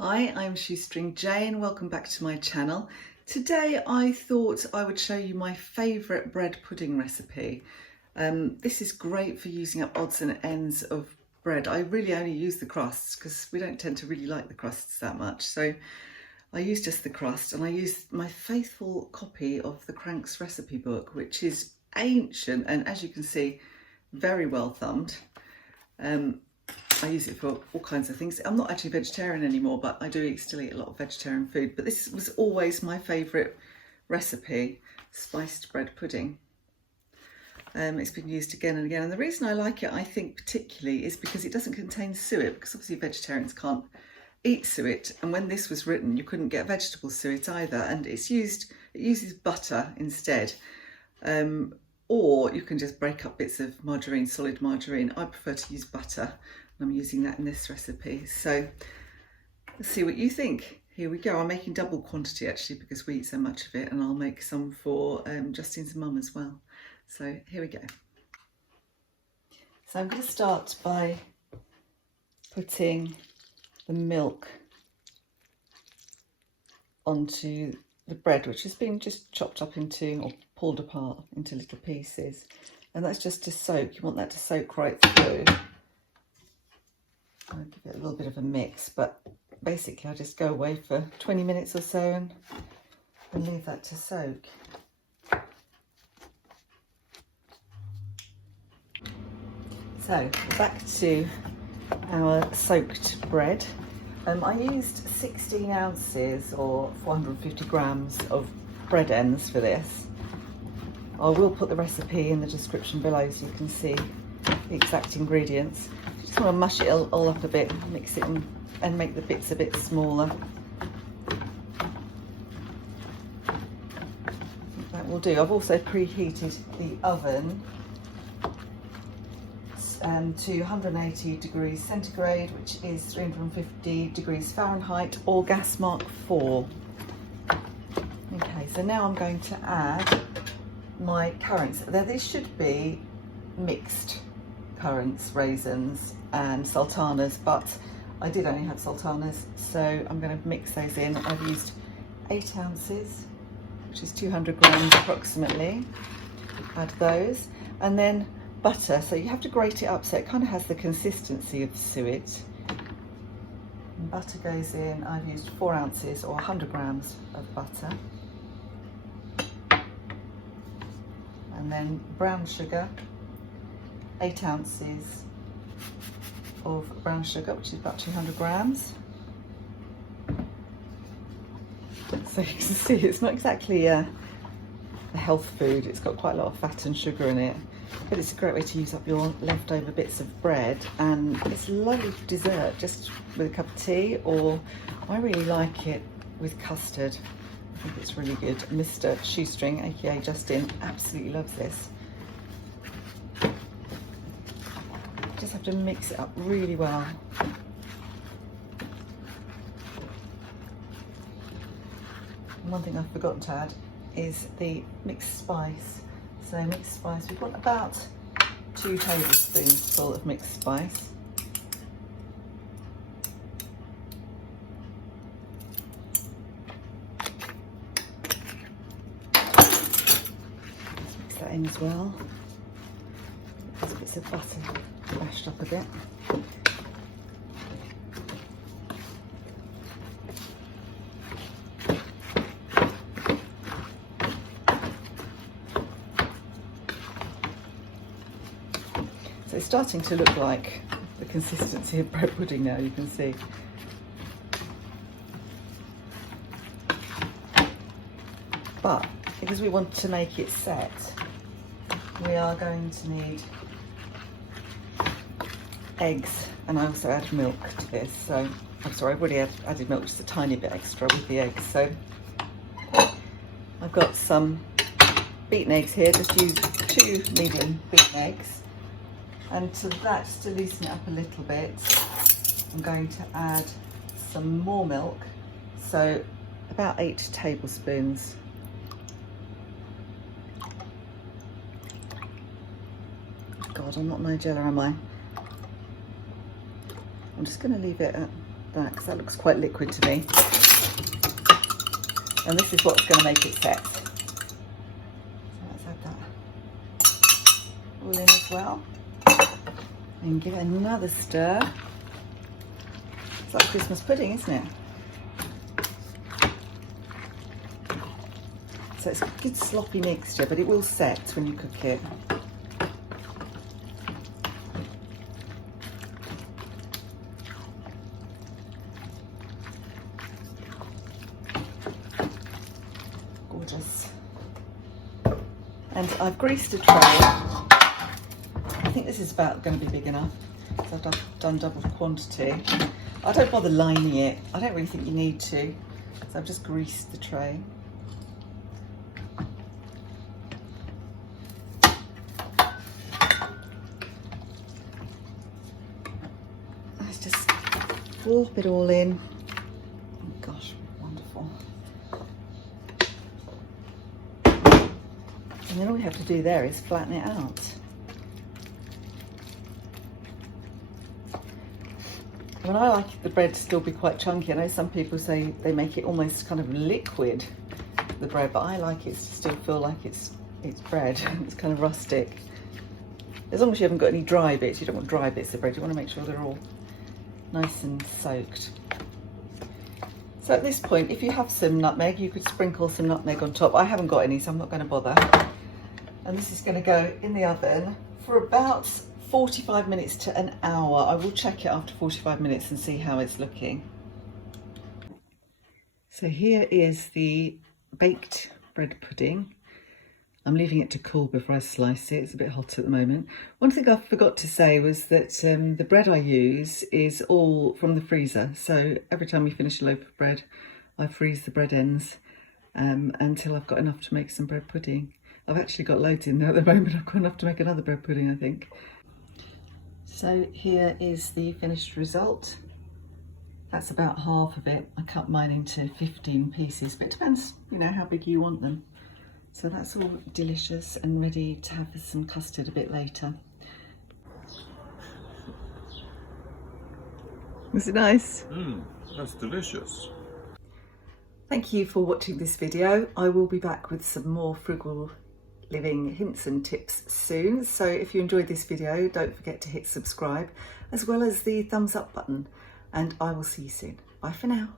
Hi, I'm Shoestring Jane. Welcome back to my channel. Today I thought I would show you my favourite bread pudding recipe. This is great for using up odds and ends of bread. I really only use the crusts because we don't tend to really like the crusts that much. So I use just the crust, and I use my faithful copy of the Cranks recipe book, which is ancient and, as you can see, very well thumbed. I use it for all kinds of things. I'm not actually vegetarian anymore, but I do still eat a lot of vegetarian food. But this was always my favourite recipe, spiced bread pudding. It's been used again and again. And the reason I like it, I think particularly, is because it doesn't contain suet, because obviously vegetarians can't eat suet. And when this was written, you couldn't get vegetable suet either. And it uses butter instead. Or you can just break up bits of margarine, solid margarine. I prefer to use butter. I'm using that in this recipe. So let's see what you think. Here we go. I'm making double quantity actually because we eat so much of it, and I'll make some for Justin's mum as well. So here we go. So I'm going to start by putting the milk onto the bread, which has been just chopped up into, or pulled apart into little pieces. And that's just to soak. You want that to soak right through. I'll give it a little bit of a mix, but basically I just go away for 20 minutes or so and leave that to soak. So back to our soaked bread. I used 16 ounces or 450 grams of bread ends for this. I will put the recipe in the description below so you can see the exact ingredients. Just want to mush it all up a bit, mix it and make the bits a bit smaller. That will do. I've also preheated the oven to 180 degrees centigrade, which is 350 degrees Fahrenheit, or gas mark 4. Okay, so now I'm going to add my currants. Now these should be mixed currants, raisins and sultanas, but I did only have sultanas, so I'm going to mix those in. I've used 8 ounces, which is 200 grams approximately. Add those, and then butter. So you have to grate it up so it kind of has the consistency of suet. And butter goes in. I've used 4 ounces or 100 grams of butter. And then brown sugar, 8 ounces of brown sugar, which is about 200 grams. So you can see it's not exactly a health food. It's got quite a lot of fat and sugar in it, but it's a great way to use up your leftover bits of bread, and it's lovely for dessert, just with a cup of tea, or I really like it with custard. I think it's really good. Mr. Shoestring, aka Justin, absolutely loves this. Just have to mix it up really well. And one thing I've forgotten to add is the mixed spice. So mixed spice, we've got about 2 tablespoons full of mixed spice. Let's mix that in as well. There's bits of butter mashed up a bit. So it's starting to look like the consistency of bread pudding now, you can see. But because we want to make it set, we are going to need eggs, and I also add milk to this. So I'm sorry, I've already added milk, just a tiny bit extra with the eggs. So I've got some beaten eggs here, just use 2 medium beaten eggs. And to that, just to loosen it up a little bit, I'm going to add some more milk, so about 8 tablespoons. God, I'm not Nigella, am I? I'm just going to leave it at that because that looks quite liquid to me. And this is what's going to make it set. So let's add that all in as well. And give it another stir. It's like Christmas pudding, isn't it? So it's a good sloppy mixture, but it will set when you cook it. Gorgeous. And I've greased a tray. I think this is about going to be big enough. So I've done double the quantity. I don't bother lining it. I don't really think you need to. So I've just greased the tray. Let's just flop it all in. Oh gosh, wonderful. And then all we have to do there is flatten it out. I mean, I like the bread to still be quite chunky. I know some people say they make it almost kind of liquid, the bread, but I like it to still feel like it's bread. It's kind of rustic. As long as you haven't got any dry bits, you don't want dry bits of bread, you want to make sure they're all nice and soaked. So at this point, if you have some nutmeg, you could sprinkle some nutmeg on top. I haven't got any, so I'm not going to bother. And this is going to go in the oven for about 45 minutes to an hour. I will check it after 45 minutes and see how it's looking. So here is the baked bread pudding. I'm leaving it to cool before I slice it. It's a bit hot at the moment. One thing I forgot to say was that the bread I use is all from the freezer. So every time we finish a loaf of bread, I freeze the bread ends until I've got enough to make some bread pudding. I've actually got loads in there at the moment. I've got enough to make another bread pudding, I think. So here is the finished result. That's about half of it. I cut mine into 15 pieces, but it depends, you know, how big you want them. So that's all delicious and ready to have some custard a bit later. Was it nice? That's delicious. Thank you for watching this video. I will be back with some more frugal living hints and tips soon. So if you enjoyed this video, don't forget to hit subscribe as well as the thumbs up button, and I will see you soon. Bye for now.